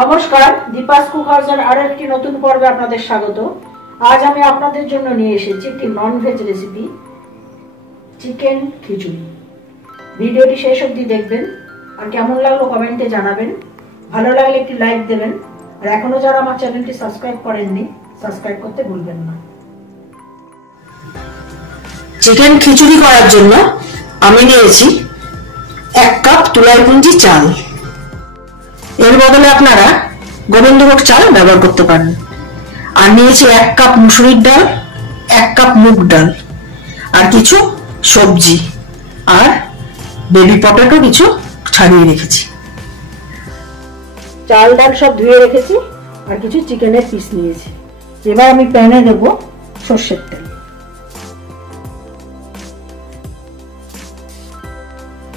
নমস্কার, দীপাস কুক হাউসের আরো একটি নতুন পর্বে আপনাদের স্বাগত। আজ আমি আপনাদের জন্য নিয়ে এসেছি একটি নন ভেজ রেসিপি, চিকেন খিচুড়ি। ভিডিওটি শেষ অবধি দেখবেন আর কেমন লাগলো কমেন্টে জানাবেন। ভালো লাগলে একটি লাইক দেবেন আর এখনো যারা আমার চ্যানেলটি সাবস্ক্রাইব করেননি সাবস্ক্রাইব করতে ভুলবেন না। চিকেন খিচুড়ি করার জন্য আমি নিয়েছি 1 কাপ তুলাইপুঞ্জি চাল। এর বদলে আপনারা গোবিন্দভোগ চাল ব্যবহার করতে পারেন। আর নিয়েছি 1 কাপ মুসুরির ডাল, 1 কাপ মুগ ডাল, আর কিছু সবজি আর বেবি পটেটো কিছু ছাড়িয়ে রেখেছি। চাল ডাল সব ধুয়ে রেখেছি আর কিছু চিকেনের পিস নিয়েছি। এবার আমি প্যানে দেব সর্ষের তেল।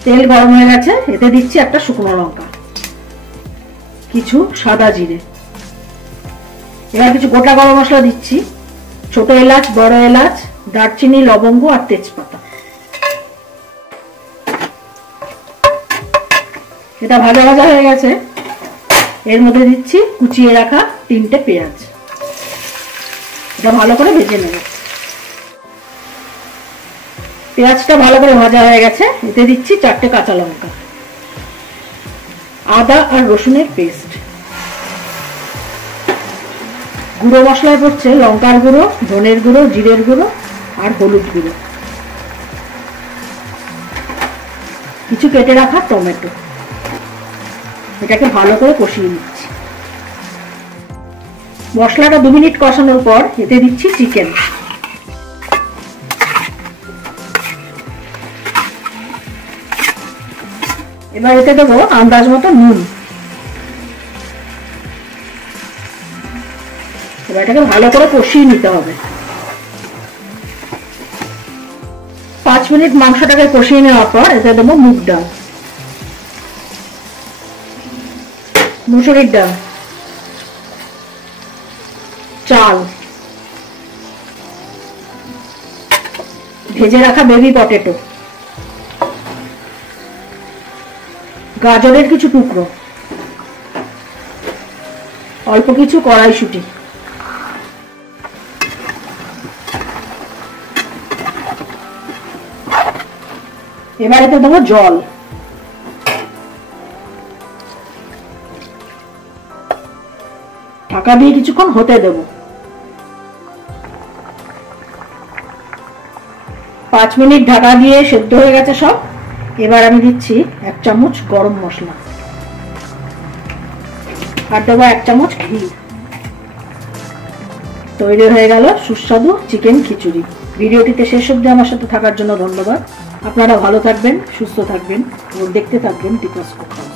তেল গরম হয়ে গেছে, এতে দিচ্ছি একটা শুকনো লঙ্কা, কিছু সাদা জিরে, এবার কিছু গোটা গরম মশলা দিচ্ছি, ছোট এলাচ, বড় এলাচ, দারচিনি, লবঙ্গ আর তেজপাতা। এটা ভাজা ভাজা হয়ে গেছে, এর মধ্যে দিচ্ছি কুচিয়ে রাখা 3টে পেঁয়াজ। এটা ভালো করে ভেজে নেব। পেঁয়াজটা ভালো করে ভাজা হয়ে গেছে, এতে দিচ্ছি 4টে কাঁচা লঙ্কা, আদা আর রসুনের পেস্ট। গুঁড়ো মশলায় পড়ছে লঙ্কার গুঁড়ো, ধনের গুঁড়ো, জিরের গুঁড়ো আর হলুদ গুঁড়ো, কিছু কেটে রাখা টমেটো। এটাকে ভালো করে কষিয়ে নিচ্ছি। মশলাটা 2 মিনিট কষানোর পর এতে দিচ্ছি চিকেন। এবার এতে দেবো আন্দাজ মতো নুন। এবার এটাকে ভালো করে কষিয়ে নিতে হবে। 5 মিনিট মাংসটাকে কষিয়ে নেওয়ার পর এতে দেবো মুগ ডাল, মুসুরির ডাল, চাল, ভেজে রাখা বেবি পটেটো, গাজরের কিছু টুকরো, অল্প কিছু কড়াইশুঁটি। এবার এতে দেবো জল। ঢাকা দিয়ে কিছুক্ষণ হতে দেব। 5 মিনিট ঢাকা দিয়ে সেদ্ধ হয়ে গেছে সব। এবার আমি দিচ্ছি 1 চামচ গরম মশলা আর দেবো 1 চামচ ঘি। তৈরি হয়ে গেল সুস্বাদু চিকেন খিচুড়ি। ভিডিওটিতে শেষ অবধি আমার সাথে থাকার জন্য ধন্যবাদ। আপনারা ভালো থাকবেন, সুস্থ থাকবেন এবং দেখতে থাকবেন দীপাস কুক হাউস।